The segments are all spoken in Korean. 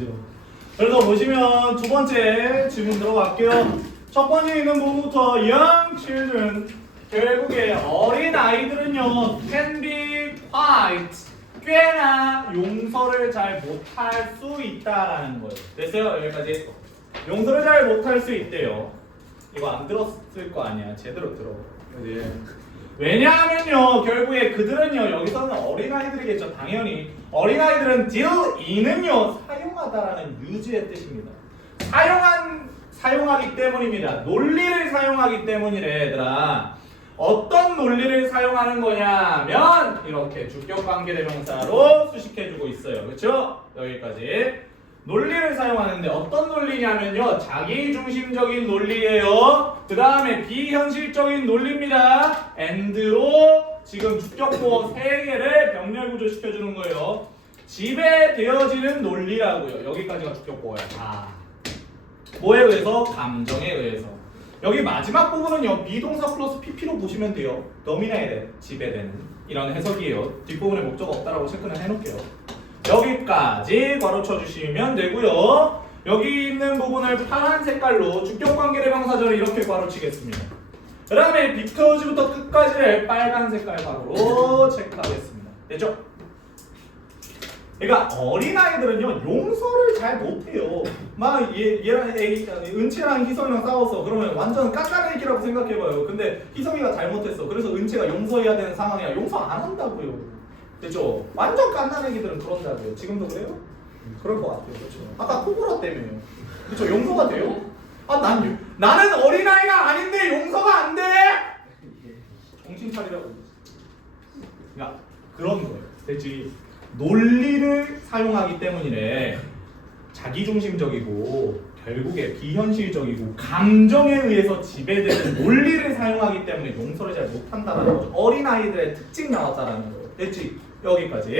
거죠. 그래서 보시면 두 번째 질문 들어갈게요. 첫 번째 있는 부분부터 young children 결국에 어린 아이들은요 can be quite 꽤나 용서를 잘 못할 수 있다라는 거예요. 됐어요? 여기까지. 용서를 잘 못할 수 있대요. 이거 안 들었을 거 아니야. 제대로 들어. 그지? 왜냐하면요 결국에 그들은요 여기서는 어린아이들이겠죠. 당연히 어린아이들은 deal in은요 사용하다라는 use의 뜻입니다. 사용하기 때문입니다. 논리를 사용하기 때문이래 얘들아. 어떤 논리를 사용하는 거냐면 이렇게 주격관계대명사로 수식해주고 있어요. 그렇죠? 여기까지 논리를 사용하는데 어떤 논리냐면요 자기중심적인 논리예요. 그 다음에 비현실적인 논리입니다. and로 지금 주격보어 3개를 병렬구조 시켜주는 거예요. 지배되어지는 논리라고요. 여기까지가 주격보어야. 뭐에 의해서? 감정에 의해서. 여기 마지막 부분은요 비동사 플러스 pp로 보시면 돼요. dominated, 지배되는 이런 해석이에요. 뒷부분에 목적 없다라고 체크는 해놓을게요. 여기까지 괄호 쳐주시면 되고요. 여기 있는 부분을 파란 색깔로 주격관계대명사절을 이렇게 괄호 치겠습니다. 그 다음에 because부터 끝까지를 빨간 색깔 괄호로 체크하겠습니다. 됐죠? 그러니까 어린아이들은요 용서를 잘 못해요. 막 얘랑 은채랑 희성이랑 싸웠어. 그러면 완전 깎아내기라고 생각해봐요. 근데 희성이가 잘못했어. 그래서 은채가 용서해야 되는 상황이야. 용서 안 한다고요. 됐죠? 완전 깎아내기들은 그런다고요. 지금도 그래요? 그럴 것 같아요. 그렇죠? 아까 코보라 때문에요. 그렇죠? 용서가 돼요? 나는 어린아이가 아닌데 용서가 안 돼! 정신 차리라고. 그러니까 그런 거예요. 됐지? 논리를 사용하기 때문이래. 자기중심적이고 결국에 비현실적이고 감정에 의해서 지배되는 논리를 사용하기 때문에 용서를 잘 못한다는 거죠. 어린아이들의 특징 나왔다는 거예요. 됐지? 여기까지.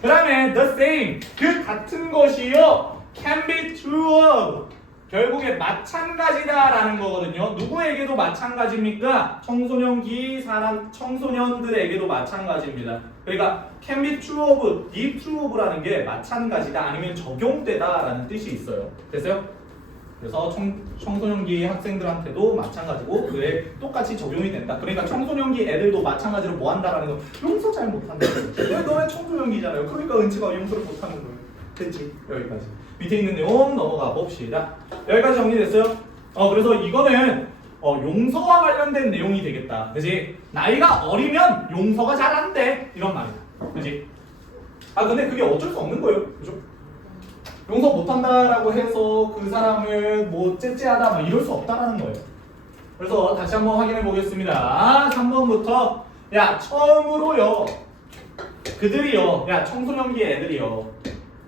그 다음에 the same 그 같은 것이요 can be true of 결국에 마찬가지다라는 거거든요. 누구에게도 마찬가지입니까? 청소년들에게도 마찬가지입니다. 그러니까 can be true of, be true of라는 게 마찬가지다 아니면 적용되다라는 뜻이 있어요. 됐어요? 그래서 청소년기 학생들한테도 마찬가지고 그에 똑같이 적용이 된다. 그러니까 청소년기 애들도 마찬가지로 뭐 한다라는 거 용서 잘 못한다. 너네 청소년기잖아요. 그러니까 은채가 용서를 못하는 거예요. 됐지? 여기까지. 밑에 있는 내용 넘어가 봅시다. 여기까지 정리됐어요? 그래서 이거는 용서와 관련된 내용이 되겠다. 그지? 나이가 어리면 용서가 잘 안 돼. 이런 말이야. 그지? 근데 그게 어쩔 수 없는 거예요. 그죠? 용서 못한다라고 해서 그 사람을 뭐 째째하다 막 이럴 수 없다라는 거예요. 그래서 다시 한번 확인해 보겠습니다. 3번부터 야 처음으로요 그들이요 야 청소년기 애들이요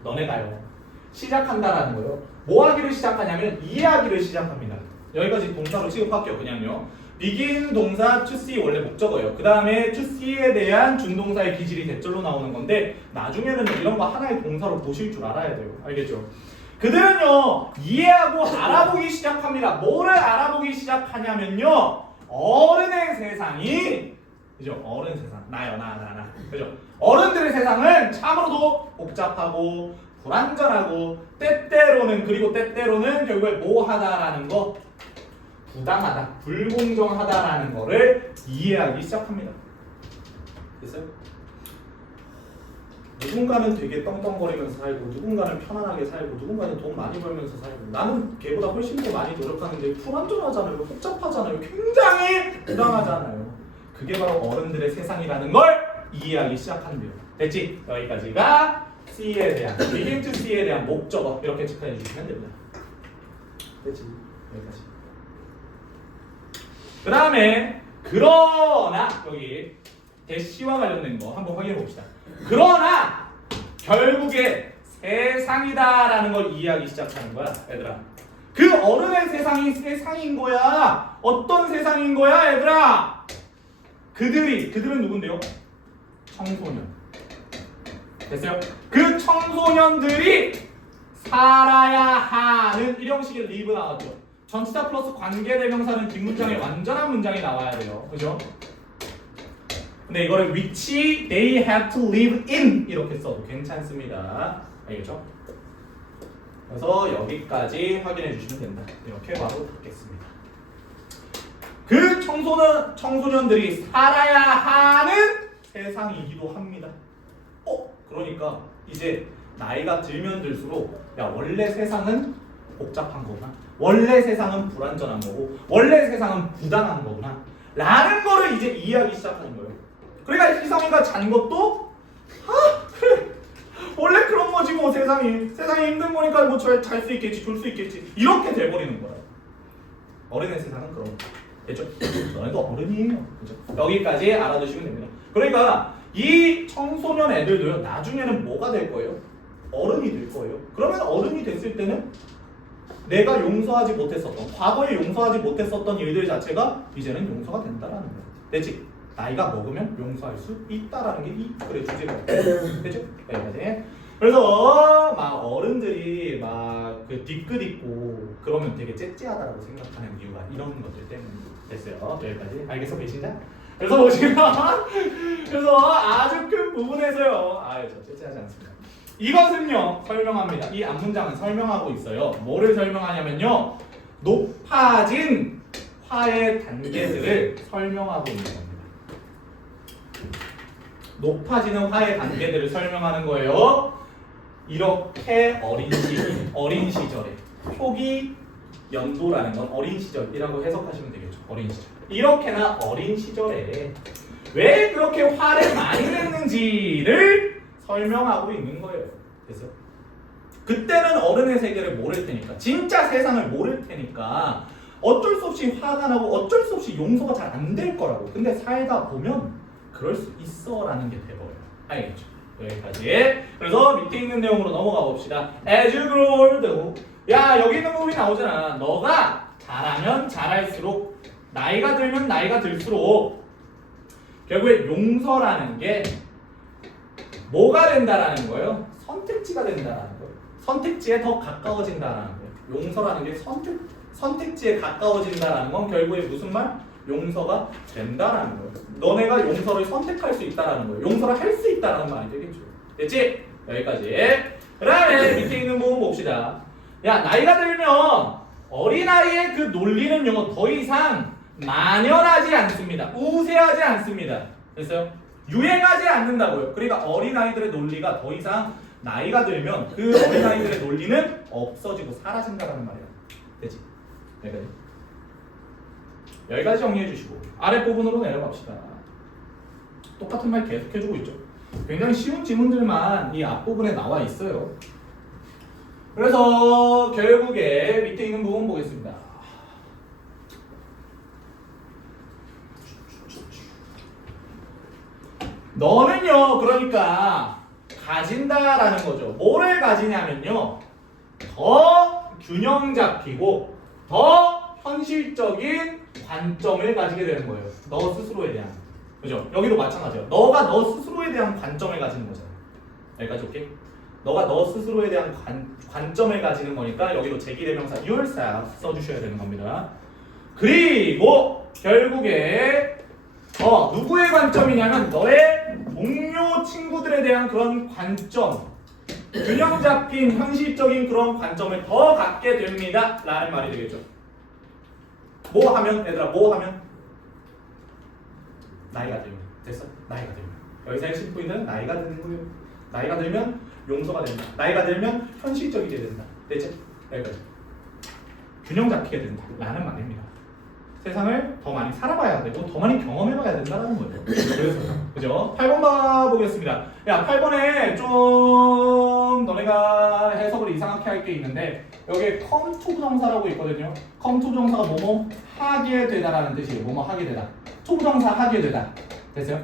너네가요 시작한다라는 거예요. 뭐 하기를 시작하냐면 이해하기를 시작합니다. 여기까지 동사로 취급할게요. 그냥요. begin 동사 to see 원래 목적어예요. 그 다음에 to see에 대한 준동사의 기질이 대절로 나오는 건데 나중에는 이런 거 하나의 동사로 보실 줄 알아야 돼요. 알겠죠? 그들은요 이해하고 알아보기 시작합니다. 뭐를 알아보기 시작하냐면요 어른의 세상이 그죠? 어른 세상 나요 나 그죠? 어른들의 세상은 참으로도 복잡하고 불완전하고 때때로는 결국에 뭐 하다라는 거 부당하다, 불공정하다라는 거를 이해하기 시작합니다. 됐어요? 누군가는 되게 떵떵거리면서 살고 누군가는 편안하게 살고 누군가는 돈 많이 벌면서 살고 나는 걔보다 훨씬 더 많이 노력하는데 불완전하잖아요. 복잡하잖아요. 굉장히 부당하잖아요. 그게 바로 어른들의 세상이라는 걸 이해하기 시작한대요. 됐지? 여기까지가 C에 대한, begin to C에 대한 목적어 이렇게 체크해 주시면 됩니다. 됐지? 여기까지. 그 다음에 그러나 여기 대시와 관련된 거 한번 확인해 봅시다. 그러나 결국에 세상이다라는 걸 이해하기 시작하는 거야, 얘들아. 그 어른의 세상이 세상인 거야. 어떤 세상인 거야, 얘들아? 그들은 누군데요? 청소년. 됐어요? 그 청소년들이 살아야 하는 일형식의 live 나왔죠. 전치사 플러스 관계대명사는 뒷문장에 완전한 문장이 나와야 돼요. 그죠? 근데 이거를 which they have to live in 이렇게 써도 괜찮습니다. 알겠죠? 그래서 여기까지 확인해 주시면 된다. 이렇게 바로 닫겠습니다. 그 청소년들이 살아야 하는 세상이기도 합니다. 그러니까 이제 나이가 들면 들수록 야 원래 세상은 복잡한 거구나. 원래 세상은 불완전한 거고 원래 세상은 부당한 거구나. 라는 거를 이제 이해하기 시작하는 거예요. 그러니까 희성이가 잔 것도 그래 원래 그런 거지 뭐 세상이 힘든 거니까 뭐 잘 수 있겠지 졸 수 있겠지 이렇게 돼버리는 거야. 어른의 세상은 그런 거 됐죠? 너네도 어른이에요. 그죠? 여기까지 알아두시면 됩니다. 그러니까 이 청소년 애들도요 나중에는 뭐가 될 거예요? 어른이 될 거예요. 그러면 어른이 됐을 때는 내가 용서하지 못했었던 과거에 용서하지 못했었던 일들 자체가 이제는 용서가 된다라는 거예요. 됐지? 나이가 먹으면 용서할 수 있다라는 게 이 글의 주제가 됐죠? 여기까지. 그래서 막 어른들이 막 그 뒤끝 있고 그러면 되게 째째하다라고 생각하는 이유가 이런 것들 때문에 됐어요. 여기까지. 알겠어 배신자? 그래서 보시면 그래서 아주 큰 부분에서요. 저 째째하지 않습니다. 이것은요 설명합니다. 이 앞문장은 설명하고 있어요. 뭐를 설명하냐면요 높아진 화의 단계들을 설명하고 있는 겁니다. 높아지는 화의 단계들을 설명하는 거예요. 이렇게 어린 시절에 초기 연도라는 건 어린 시절이라고 해석하시면 되겠죠. 어린 시절. 이렇게나 어린 시절에 왜 그렇게 화를 많이 냈는지를 설명하고 있는 거예요. 그래서 그때는 어른의 세계를 모를 테니까 진짜 세상을 모를 테니까 어쩔 수 없이 화가 나고 어쩔 수 없이 용서가 잘 안 될 거라고. 근데 살다 보면 그럴 수 있어 라는 게 돼버려요. 알겠죠? 여기까지. 그래서 밑에 있는 내용으로 넘어가 봅시다. As you grow older. 야 여기 있는 부분이 나오잖아. 너가 잘하면 잘할수록 나이가 들면 나이가 들수록 결국에 용서라는 게 뭐가 된다라는 거예요? 선택지가 된다라는 거예요. 선택지에 더 가까워진다라는 거예요. 용서라는 게 선택지에 가까워진다라는 건 결국에 무슨 말? 용서가 된다라는 거예요. 너네가 용서를 선택할 수 있다라는 거예요. 용서를 할 수 있다라는 말이 되겠죠. 됐지? 여기까지. 그 다음에 밑에 있는 부분 봅시다. 야 나이가 들면 어린아이의 그 논리는요 더 이상 만연하지 않습니다. 우세하지 않습니다. 됐어요? 유행하지 않는다고요. 그러니까 어린아이들의 논리가 더 이상 나이가 들면 그 어린아이들의 논리는 없어지고 사라진다는 말이에요. 됐지? 여기까지 정리해 주시고 아랫부분으로 내려갑시다. 똑같은 말 계속 해주고 있죠. 굉장히 쉬운 지문들만 이 앞부분에 나와 있어요. 그래서 결국에 밑에 있는 부분 보겠습니다. 너는요 그러니까 가진다라는 거죠. 뭐를 가지냐면요 더 균형 잡히고 더 현실적인 관점을 가지게 되는 거예요. 너 스스로에 대한. 그죠? 여기도 마찬가지예요. 너가 너 스스로에 대한 관점을 가지는 거잖아. 여기까지 올게. 너가 너 스스로에 대한 관점을 가지는 거니까 여기도 제기대명사 yourself 써주셔야 되는 겁니다. 그리고 결국에 누구의 관점이냐면 너의 동료 친구들에 대한 그런 관점, 균형 잡힌 현실적인 그런 관점을 더 갖게 됩니다 라는 말이 되겠죠. 뭐 하면? 얘들아 뭐 하면? 나이가 들면. 됐어? 나이가 들면. 여기서 핵심 포인트는 나이가 드는 거예요. 나이가 들면 용서가 된다. 나이가 들면 현실적이게 된다. 됐죠? 여기까지. 균형 잡히게 된다 라는 말입니다. 세상을 더 많이 살아봐야 되고 더 많이 경험해봐야 된다는 거예요. 그래서 그죠? 8번 봐보겠습니다. 야 8번에 좀 너네가 해석을 이상하게 할 게 있는데 여기에 come to 부정사라고 있거든요. come to 부정사가 뭐뭐 하게 되다라는 뜻이에요. 뭐뭐 하게 되다. to 부정사 하게 되다. 됐어요?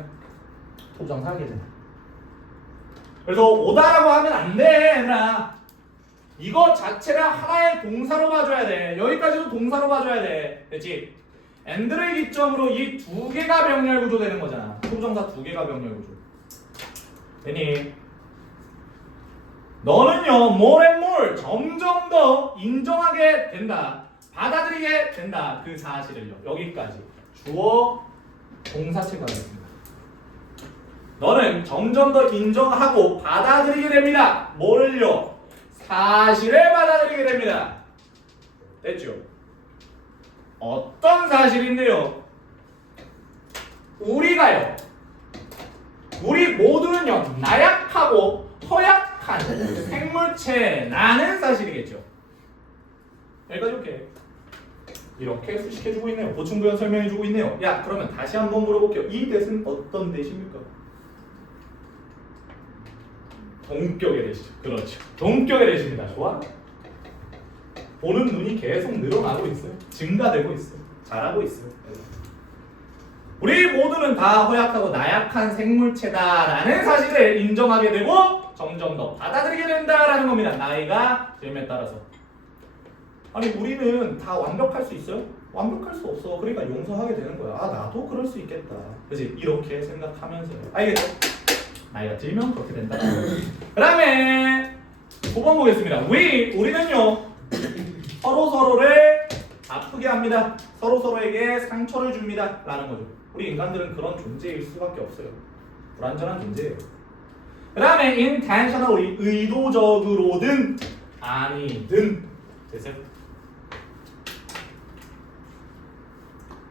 to 부정사 하게 되다. 그래서 오다라고 하면 안 돼 얘들아. 이거 자체를 하나의 동사로 봐줘야 돼. 여기까지도 동사로 봐줘야 돼. 됐지? and를 기점으로 이 두 개가 병렬 구조 되는 거잖아. 부정사 두 개가 병렬 구조. 되니? 너는요, more and more 점점 더 인정하게 된다. 받아들이게 된다. 그 사실을요. 여기까지. 주어 동사체가 되겠습니다. 너는 점점 더 인정하고 받아들이게 됩니다. 뭐를요? 사실을 받아들이게 됩니다. 됐죠? 어떤 사실인데요? 우리 모두는요 나약하고 허약한 생물체라는 사실이겠죠. 여기까지 이렇게 수식해주고 있네요. 보충부연 설명해주고 있네요. 야, 그러면 다시 한번 물어볼게요. 이 대은 어떤 대십니까? 동격의 대시죠. 그렇죠. 동격의 대시입니다. 좋아? 보는 눈이 계속 늘어나고 있어요. 증가되고 있어요. 잘하고 있어요. 우리 모두는 다 허약하고 나약한 생물체다라는 사실을 인정하게 되고 점점 더 받아들이게 된다라는 겁니다. 나이가 들에 따라서. 아니 우리는 다 완벽할 수 있어요? 완벽할 수 없어. 그러니까 용서하게 되는 거야. 아 나도 그럴 수 있겠다. 그렇지? 이렇게 생각하면서요. 알겠죠? 나이가 들면 그렇게 된다. 그 다음에 9번 보겠습니다. 우리는요 서로서로를 아프게 합니다. 서로서로에게 상처를 줍니다 라는 거죠. 우리 인간들은 그런 존재일 수밖에 없어요. 불완전한 존재예요. 그 다음에 intentionally 의도적으로든 아니든 됐어요?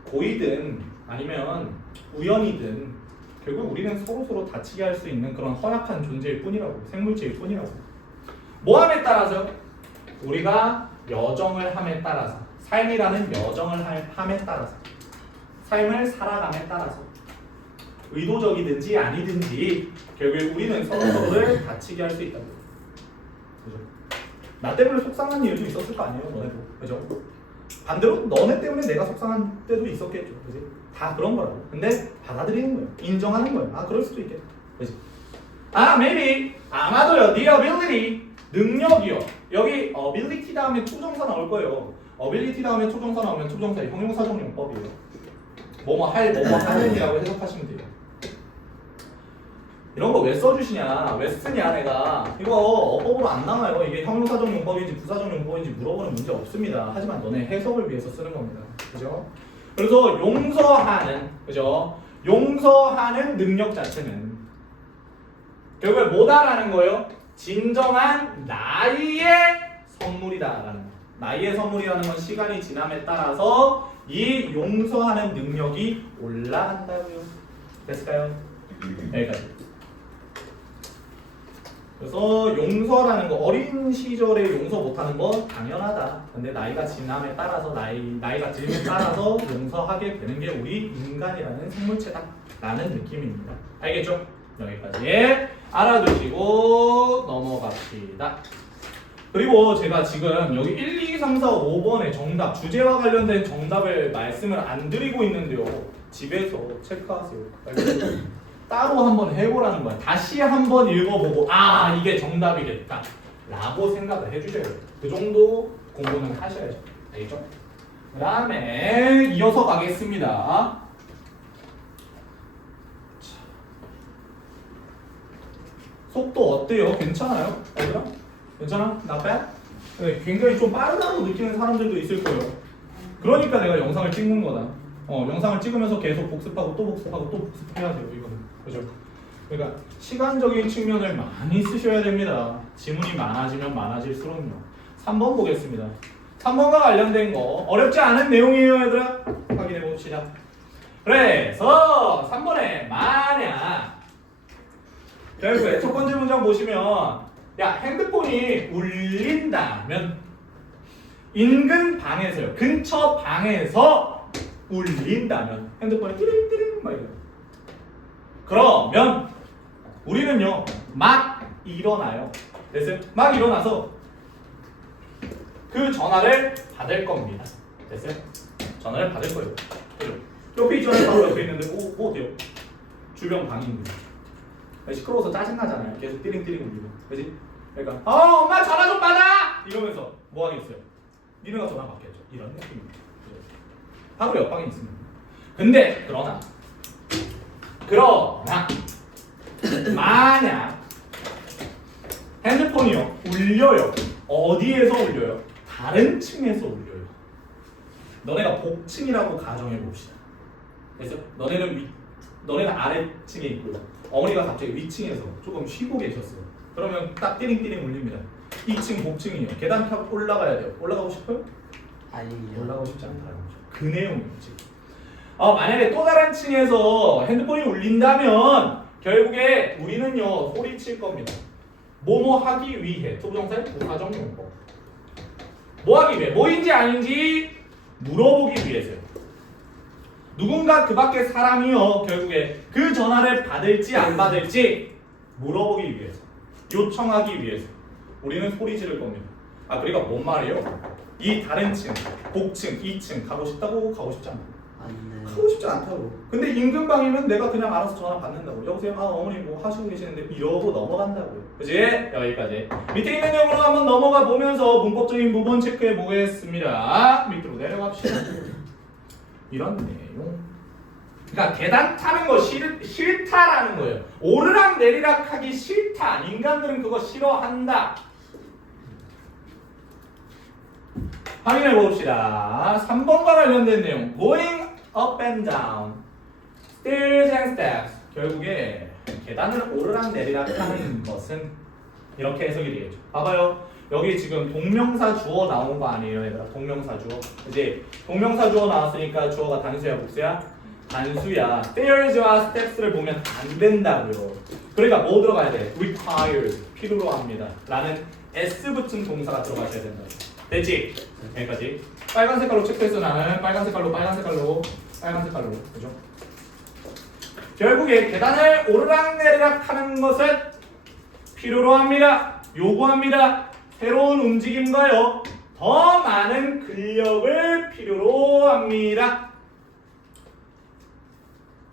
고의든 아니면 우연이든 결국 우리는 서로서로 다치게 할 수 있는 그런 허약한 존재일 뿐이라고. 생물체일 뿐이라고. 뭐함에 따라서 우리가 여정을 함에 따라서 삶이라는 여정을 함에 따라서 삶을 살아감에 따라서 의도적이든지 아니든지 결국 우리는 서로서로를 다치게 할 수 있다고. 그죠? 나 때문에 속상한 일도 있었을 거 아니에요, 너네도. 그죠? 반대로 너네 때문에 내가 속상한 때도 있었겠죠. 그지? 다 그런 거라고. 근데 받아들이는 거예요. 인정하는 거예요. 아, 그럴 수도 있겠다. 그지? maybe 아마도요. The ability 능력이요. 여기 ability 다음에 투정사 나올 거예요. ability 다음에 투정사 나오면 투정사의 형용사적 용법이에요. 뭐뭐 하는이라고 해석하시면 돼요. 이런 거 왜 써주시냐, 왜 쓰냐 내가. 이거 어법으로 안 나와요. 이게 형용사적 용법인지 부사적 용법인지 물어보는 문제 없습니다. 하지만 너네 해석을 위해서 쓰는 겁니다. 그죠? 그래서 용서하는, 그죠? 용서하는 능력 자체는 결국에 뭐다라는 거예요? 진정한 나이의 선물이다라는 거. 나이의 선물이라는 건 시간이 지남에 따라서 이 용서하는 능력이 올라간다고요. 됐을까요? 여기까지. 그래서 용서라는 거, 어린 시절에 용서 못하는 거 당연하다. 근데 나이가 지남에 따라서 나이가 들에 따라서 용서하게 되는 게 우리 인간이라는 생물체다 라는 느낌입니다. 알겠죠? 여기까지 알아두시고 넘어갑시다. 그리고 제가 지금 여기 1, 2, 3, 4, 5번의 정답, 주제와 관련된 정답을 말씀을 안 드리고 있는데요. 집에서 체크하세요. 알겠죠? 따로 한번 해보라는 거야. 다시 한번 읽어보고 아 이게 정답이겠다 라고 생각을 해주셔야 돼요. 그 정도 공부는 하셔야죠. 알겠죠? 그 다음에 이어서 가겠습니다. 속도 어때요? 괜찮아요? 얘들아? 괜찮아? Not bad? 네, 굉장히 좀 빠르다고 느끼는 사람들도 있을 거예요. 그러니까 내가 영상을 찍는 거다. 영상을 찍으면서 계속 복습하고 또 복습하고 또 복습해야 돼요. 이거는. 그죠? 그러니까 시간적인 측면을 많이 쓰셔야 됩니다. 지문이 많아지면 많아질수록요. 3번 보겠습니다. 3번과 관련된 거 어렵지 않은 내용이에요, 얘들아. 확인해 봅시다. 그래서 3번에 만약 결국에 첫 번째 문장 보시면 야 핸드폰이 울린다면 인근 방에서요. 근처 방에서 울린다면 핸드폰이 띠링띠링 막 이래요. 그러면 우리는요 막 일어나요. 됐어요? 막 일어나서 그 전화를 받을 겁니다. 됐어요? 전화를 받을 거예요. 그죠? 옆에 있잖아요. 바로 옆에 있는데 뭐 어때요? 주변 방인데 시끄러워서 짜증나잖아요. 계속 띠링띠링 울리고. 그지? 그러니까 엄마 전화 좀 받아! 이러면서 뭐 하겠어요? 니네가 전화 받겠죠. 이런 느낌입니다. 바로 옆방에 있습니다. 근데 그러나 만약 핸드폰이요 울려요. 어디에서 울려요? 다른 층에서 울려요. 너네가 복층이라고 가정해 봅시다. 그래서 너네는 아래층에 있고요. 어머니가 갑자기 위층에서 조금 쉬고 계셨어요. 그러면 딱 띠링띠링 울립니다. 2층 복층이에요. 계단 타고 올라가야 돼요. 올라가고 싶어요? 아니요. 올라가고 싶지 않다는 거죠. 그 내용이지. 만약에 또 다른 층에서 핸드폰이 울린다면 결국에 우리는요 소리칠 겁니다. 뭐뭐 하기 위해 투부정사의 부사적 용법. 뭐 하기 위해? 뭐인지 아닌지 물어보기 위해서요. 누군가 그 밖에 사람이요 결국에 그 전화를 받을지 안 받을지 물어보기 위해서, 요청하기 위해서 우리는 소리 지를 겁니다. 그러니까 뭔 말이에요? 이 다른 층, 복층, 2층 가고 싶다고? 가고 싶지 않다고? 아니요. 가고 싶지 않다고. 근데 인근방이면 내가 그냥 알아서 전화 받는다고. 여보세요? 어머니 뭐 하시고 계시는데 이러고 넘어간다고요. 그치? 여기까지. 밑에 있는 내용으로 한번 넘어가 보면서 문법적인 부분 체크해 보겠습니다. 밑으로 내려갑시다. 이런 내용. 그러니까 계단 타는 거 싫다라는 거예요. 오르락 내리락 하기 싫다. 인간들은 그거 싫어한다. 확인해 봅시다. 3번과 관련된 내용. Going up and down, stairs and steps. 결국에 계단을 오르락 내리락 하는 것은 이렇게 해석이 되겠죠. 봐봐요. 여기 지금 동명사 주어 나온 거 아니에요, 얘들아? 동명사 주어. 그지? 동명사 주어 나왔으니까 주어가 단수야, 복수야? 단수야. stairs와 steps를 보면 안 된다고요. 그러니까 뭐 들어가야 돼? requires, 필요로 합니다. 라는 s 붙은 동사가 들어가셔야 된다. 됐지? 여기까지. 빨간 색깔로 체크했어. 나는 빨간 색깔로 그죠? 결국에 계단을 오르락내리락 하는 것은 필요로 합니다. 요구합니다. 새로운 움직임과요 더 많은 근력을 필요로 합니다.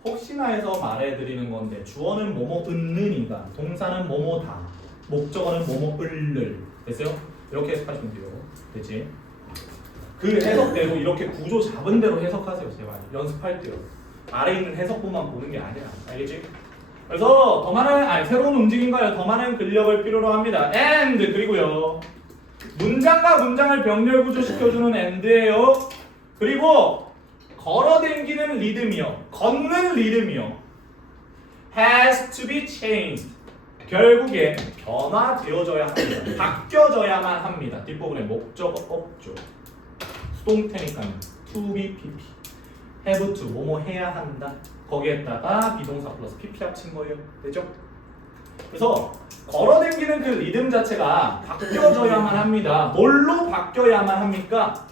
혹시나 해서 말해드리는 건데 주어는 뭐뭐 은는이다, 동사는 뭐뭐다, 목적어는 뭐뭐 을를. 됐어요? 이렇게 해석하시면 돼요. 됐지? 그 해석대로 이렇게 구조 잡은 대로 해석하세요. 제발 연습할 때요. 아래 있는 해석본만 보는 게 아니라. 알겠지? 그래서 더 많은 새로운 움직임과요 더 많은 근력을 필요로 합니다. and 그리고요 문장과 문장을 병렬 구조시켜주는 and예요. 그리고 걸어댕기는 리듬이요, 걷는 리듬이요, has to be changed. 결국에 변화되어져야 합니다. 바뀌어져야만 합니다. 뒷부분에 목적어 없죠. 수동태니까 to be pp, have to 뭐뭐 해야 한다. 거기에다가 비동사 플러스 pp 합친 거예요. 되죠? 그래서 걸어댕기는 그 리듬 자체가 바뀌어져야만 합니다. 뭘로 바뀌어야만 합니까?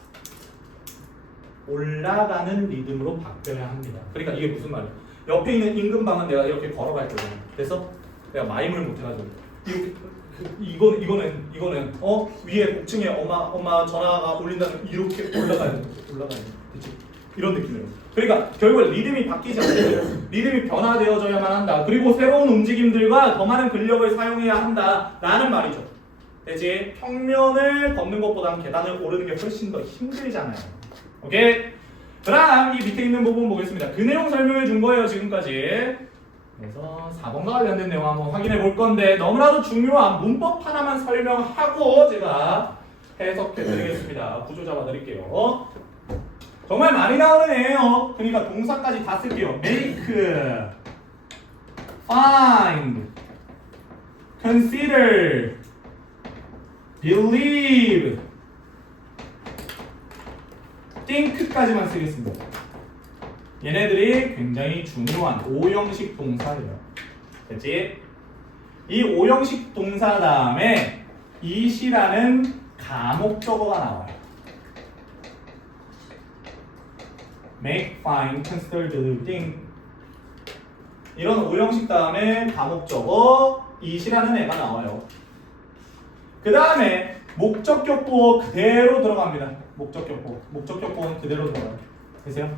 올라가는 리듬으로 바뀌어야 합니다. 그러니까 이게 무슨 말이야? 옆에 있는 임금방은 내가 이렇게 걸어갈 거잖아. 그래서 내가 마임을 못해가지고 이거는 위에 복층에 엄마 전화가 울린다면 이렇게 올라가야 돼. 그치? 이런 느낌이에요. 그러니까 결국 리듬이 바뀌지 않아요. 리듬이 변화되어져야만 한다. 그리고 새로운 움직임들과 더 많은 근력을 사용해야 한다라는 말이죠. 되지? 평면을 걷는 것보다는 계단을 오르는 게 훨씬 더 힘들잖아요. 오케이? 그럼 이 밑에 있는 부분 보겠습니다. 그 내용 설명해 준 거예요, 지금까지. 그래서 4번과 관련된 내용 한번 확인해 볼 건데 너무나도 중요한 문법 하나만 설명하고 제가 해석해 드리겠습니다. 구조 잡아 드릴게요. 정말 많이 나오는 애예요. 그러니까 동사까지 다 쓸게요. make, find, consider, believe, think까지만 쓰겠습니다. 얘네들이 굉장히 중요한 5형식 동사예요. 됐지? 이 5형식 동사 다음에 it이라는 가목적어가 나와요. make, find, consider, believe, think. 이런 5형식 다음에 가목적어 it이라는 애가 나와요. 그 다음에 목적격보어 그대로 들어갑니다. 목적격보어는 그대로 들어가요. 되세요?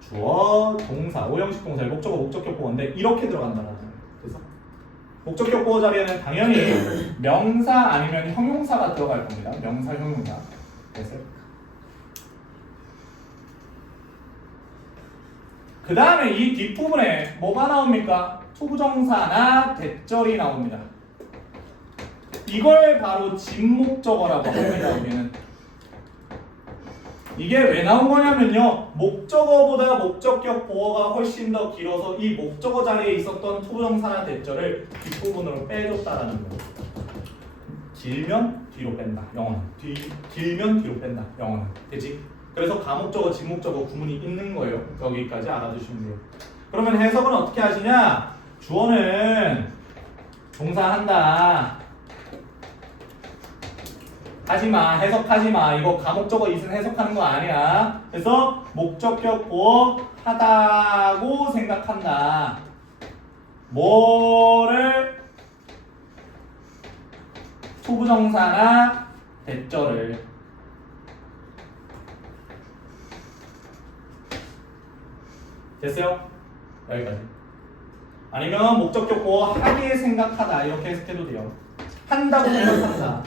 주어, 동사, 5형식 동사의 목적어, 목적격보어인데 이렇게 들어간다는 거예요. 그래서 목적격보어 자리에는 당연히 명사 아니면 형용사가 들어갈 겁니다. 명사, 형용사. 됐어요? 그 다음에 이 뒷부분에 뭐가 나옵니까? 투부정사나 대절이 나옵니다. 이걸 바로 진목적어라고 합니다. 우리는 이게 왜 나온 거냐면요, 목적어보다 목적격 보어가 훨씬 더 길어서 이 목적어 자리에 있었던 투부정사나 대절을 뒷부분으로 빼줬다라는 거예요. 길면 뒤로 뺀다. 영어는 길면 뒤로 뺀다. 영어는 되지? 그래서 가목적어, 직목적어 구문이 있는 거예요. 여기까지 알아두시면 돼요. 그러면 해석은 어떻게 하시냐? 주어는 동사한다. 하지마, 해석하지마. 이거 가목적어 있은 해석하는 거 아니야. 그래서 목적격 보어 하다고 생각한다. 뭐를 투부정사나 대절을 됐어요? 여기까지. 아니면 목적격 보어 하게 생각하다 이렇게 해석해도 돼요. 한다고 생각한다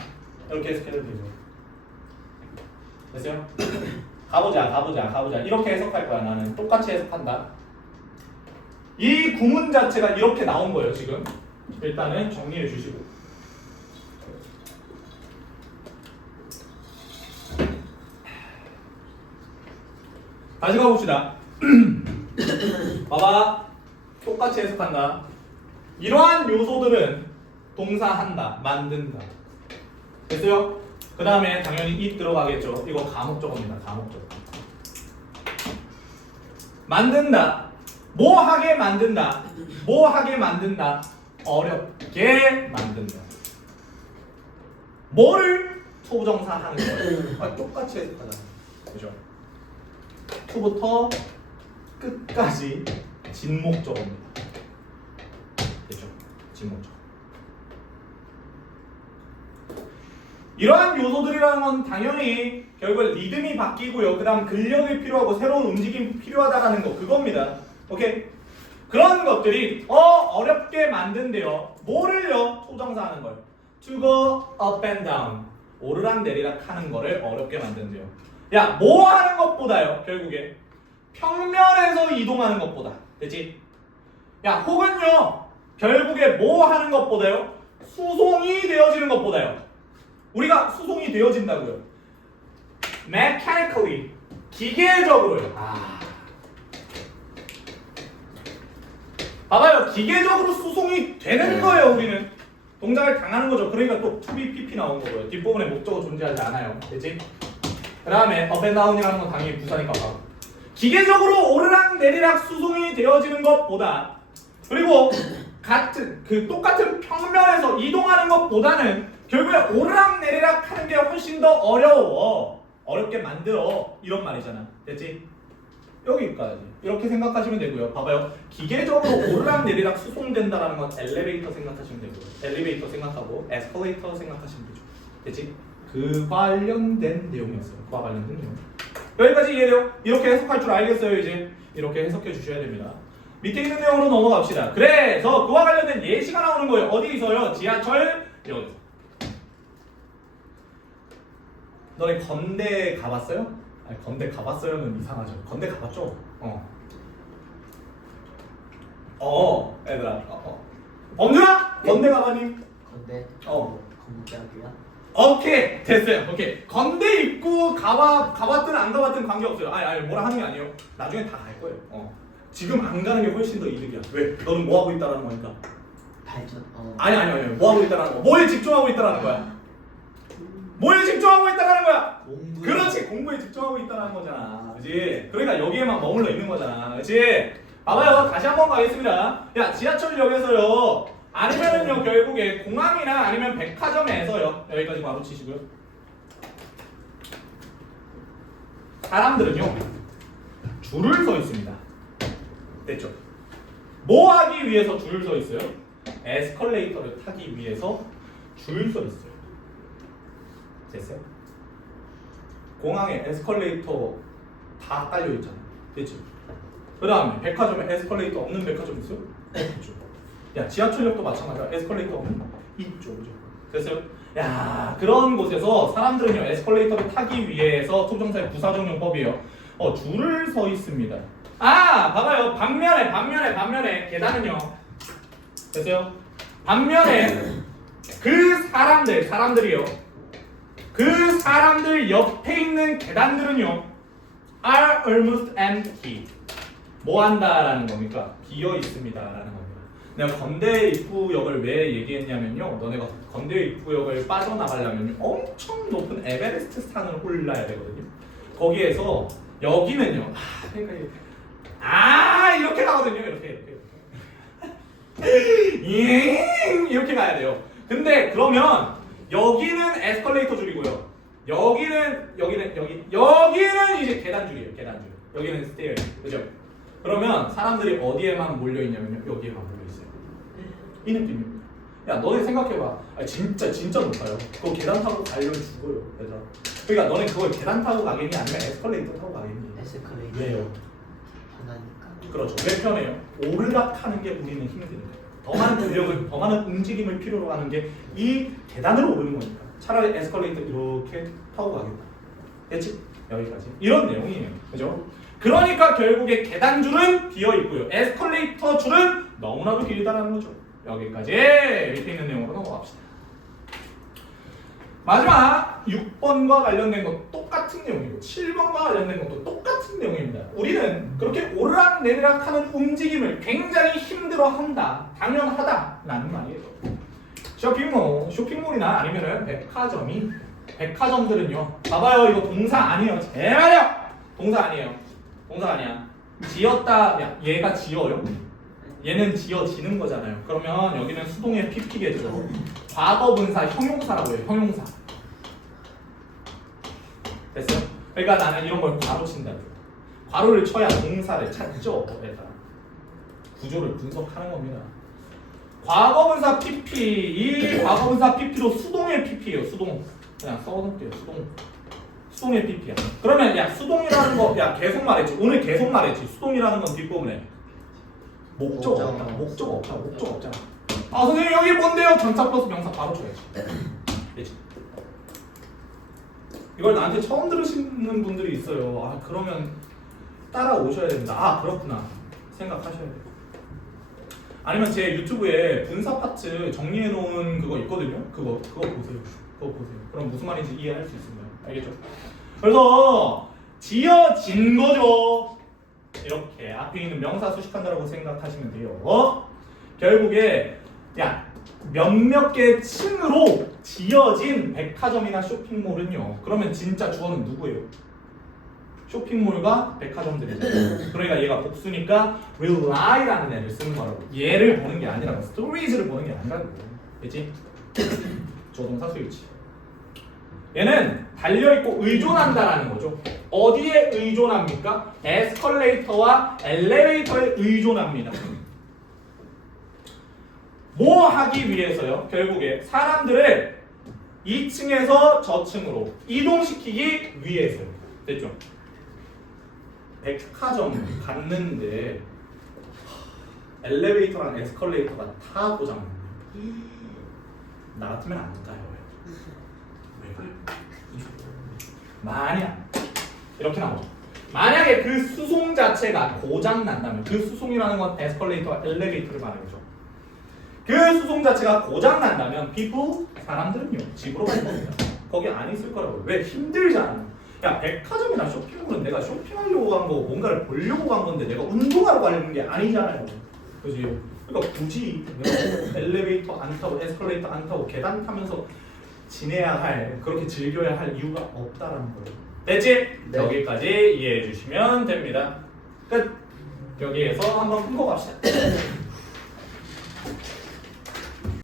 이렇게 해석해도 되죠. 됐어요? 가보자 이렇게 해석할 거야. 나는 똑같이 해석한다. 이 구문 자체가 이렇게 나온 거예요. 지금 일단은 정리해 주시고 다시 가봅시다. 봐봐, 똑같이 해석한다. 이러한 요소들은 동사한다, 만든다. 됐어요? 그 다음에 당연히 it 들어가겠죠. 이거 가목적어입니다. 가목적어. 만든다. 뭐 하게 만든다. 뭐 하게 만든다. 어렵게 만든다. 뭐를 투부정사 하는 거예요. 똑같이 해석하잖아. 그죠? 투부터 끝까지 진목적어입니다. 됐죠? 진목적어. 이러한 요소들이라는 건 당연히 결국 리듬이 바뀌고요. 그 다음 근력이 필요하고 새로운 움직임이 필요하다라는 거 그겁니다. 오케이? 그런 것들이 어렵게 만든대요. 뭐를요? 투부정사 하는 걸. To go up and down. 오르락 내리락 하는 거를 어렵게 만든대요. 야, 뭐 하는 것보다요. 결국에 평면에서 이동하는 것보다. 됐지? 야, 혹은요. 결국에 뭐 하는 것보다요. 수송이 되어지는 것보다요. 우리가 수송이 되어진다고요. mechanically. 기계적으로요. 봐봐요. 기계적으로 수송이 되는 거예요. 우리는. 동작을 당하는 거죠. 그러니까 또 to be pp 나온 거고요. 뒷부분에 목적어 존재하지 않아요. 됐지? 그 다음에 up and down이라는 건 당연히 부사니까 봐. 기계적으로 오르락 내리락 수송이 되어지는 것보다 그리고 같은 똑같은 평면에서 이동하는 것보다는 결국에 오르락 내리락 하는 게 훨씬 더 어렵게 만들어 이런 말이잖아. 됐지? 여기까지 이렇게 생각하시면 되고요. 봐봐요. 기계적으로 오르락 내리락 수송된다라는 건 엘리베이터 생각하시면 되고요. 엘리베이터 생각하고 에스컬레이터 생각하시면 되죠. 됐지? 그 관련된 내용이었어요. 그와 관련된 내용. 여기까지 이해돼요? 이렇게 해석할 줄 알겠어요. 이제 이렇게 해석해 주셔야 됩니다. 밑에 있는 내용으로 넘어갑시다. 그래서 그와 관련된 예시가 나오는 거예요. 어디서요? 지하철 여기서. 너네 건대 가봤어요? 아니, 건대 가봤어요는 이상하죠. 건대 가봤죠? 얘들아. 범준아! 건대 가봤니? 건대? 건국대학교야? 오케이 됐어요. 오케이 건대 입구 가봤든 안 가봤든 관계없어요. 아니 뭐라 하는 게 아니에요. 나중에 다 갈 거예요. 지금 안 가는 게 훨씬 더 이득이야. 왜? 너는 뭐 하고 있다라는 거니까. 발전. 아니 뭐 하고 있다라는 거. 뭐에 집중하고 있다라는 거야. 뭐에 집중하고 있다라는 거야. 공부. 그렇지. 공부에 집중하고 있다라는 거잖아. 그렇지. 그러니까 여기에만 머물러 있는 거잖아. 그렇지. 봐봐요. 다시 한번 가겠습니다. 야 지하철역에서요. 아니면은요 결국에 공항이나 아니면 백화점에서요. 여기까지 바로 치시고요. 사람들은요 줄을 서 있습니다. 됐죠? 뭐 하기 위해서 줄을 서 있어요? 에스컬레이터를 타기 위해서 줄 서 있어요. 됐어요? 공항에 에스컬레이터 다 깔려 있잖아요. 됐죠? 그 다음에 백화점에 에스컬레이터 없는 백화점 있어요? 있죠. 야 지하철역도 마찬가지야. 에스컬레이터 없는 있죠. 그죠? 됐어요? 야 그런 곳에서 사람들은요 에스컬레이터를 타기 위해서 투부정사의 부사적 용법이에요. 줄을 서 있습니다. 봐봐요. 반면에 계단은요. 됐어요? 반면에 그 사람들이요. 그 사람들 옆에 있는 계단들은요 are almost empty. 뭐 한다라는 겁니까? 비어 있습니다라는 겁니다. 내가 건대 입구역을 왜 얘기했냐면요. 너네가 건대 입구역을 빠져나가려면 엄청 높은 에베레스트 산을 올라야 되거든요. 거기에서 여기는요. 이렇게 가거든요. 이렇게. 이렇게 가야 돼요. 근데 그러면 여기는 에스컬레이터 줄이고요. 여기는 이제 계단줄이에요. 계단줄. 여기는 스테어. 그죠? 그러면 사람들이 어디에만 몰려 있냐면요. 여기에만 몰려 있어요. 이 느낌입니다. 야, 너네 생각해봐. 진짜 높아요. 그거 계단 타고 가려면 죽어요, 얘들아. 그러니까 너네 그걸 계단 타고 가겠니? 아니면 에스컬레이터 타고 가겠니? 에스컬레이터. 왜요? 편하니까. 그렇죠. 왜 편해요? 오르락하는 게 우리는 힘드니까. 더 많은 근력을, 더 많은 움직임을 필요로 하는 게 이 계단으로 오르는 거니까. 차라리 에스컬레이터 이렇게 타고 가겠다. 됐지? 여기까지. 이런 내용이에요. 그죠? 그러니까 결국에 계단줄은 비어 있고요. 에스컬레이터 줄은 너무나도 길다라는 거죠. 여기까지 밑에 있는 내용으로 넘어갑시다. 마지막 6번과 관련된 것 똑같은 내용이고 7번과 관련된 것도 똑같은 내용입니다. 우리는 그렇게 오르락내리락 하는 움직임을 굉장히 힘들어한다. 당연하다라는 말이에요. 쇼핑몰이나 아니면은 백화점들은요. 봐봐요. 이거 동사 아니에요. 제발요. 동사 아니에요. 동사 아니야. 지었다. 야, 얘가 지어요? 얘는 지어지는 거잖아요. 그러면 여기는 수동의 PP겠죠. 과거분사 형용사라고 해요. 형용사. 됐어요? 그러니까 나는 이런 걸 괄호 친다고. 괄호를 쳐야 동사를 찾죠. 얘들아. 구조를 분석하는 겁니다. 과거분사 PP, 이 과거분사 PP로 수동의 PP예요. 수동. 그냥 써놓을게요. 수동의 PP야. 그러면 야 수동이라는 거, 야 계속 말했지. 오늘 계속 말했지. 수동이라는 건 뒷부분에 목적 없잖아. 아 선생님 여기 뭔데요? 전차 플러스 명사 바로 줘야지. 그렇지? 이걸 나한테 처음 들으시는 분들이 있어요. 아 그러면 따라오셔야 됩니다. 아 그렇구나 생각하셔야 돼요. 아니면 제 유튜브에 분사 파트 정리해 놓은 그거 있거든요. 그거 보세요. 그럼 무슨 말인지 이해할 수 있습니다. 알겠죠? 그래서 지어진 거죠. 이렇게 앞에 있는 명사 수식한다라고 생각하시면 돼요. 결국에 야 몇몇 개 층으로 지어진 백화점이나 쇼핑몰은요. 그러면 진짜 주어는 누구예요? 쇼핑몰과 백화점들이죠. 그러니까 얘가 복수니까 really라는 애를 쓰는 거라고. 얘를 보는 게 아니라고. stories를 보는 게 아니라고. 그치? 조동사 수일치. 얘는 달려있고 의존한다라는 거죠. 어디에 의존합니까? 에스컬레이터와 엘리베이터에 의존합니다. 뭐 하기 위해서요? 결국에 사람들을 2층에서 저층으로 이동시키기 위해서요. 됐죠? 백화점 갔는데 엘리베이터랑 에스컬레이터가 다 고장났네. 나 같으면 안 가요. 왜 가요? 만약 이렇게 나오죠. 만약에 그 수송 자체가 고장 난다면, 그 수송이라는 건 에스컬레이터와 엘리베이터를 말하죠. 그 수송 자체가 고장 난다면 사람들은요 집으로 갈 겁니다. 거기 안 있을 거라고. 왜? 힘들잖아. 야 백화점이나 쇼핑몰은 내가 쇼핑하려고 간 거고 뭔가를 보려고 간 건데 내가 운동하러 가려는 게 아니잖아요. 그지? 그러니까 굳이 내가 엘리베이터 안 타고 에스컬레이터 안 타고 계단 타면서 지내야 할, 그렇게 즐겨야 할 이유가 없다라는 거예요. 됐지? 네. 여기까지 이해해 주시면 됩니다. 끝. 여기에서 한번 풀고 갑시다.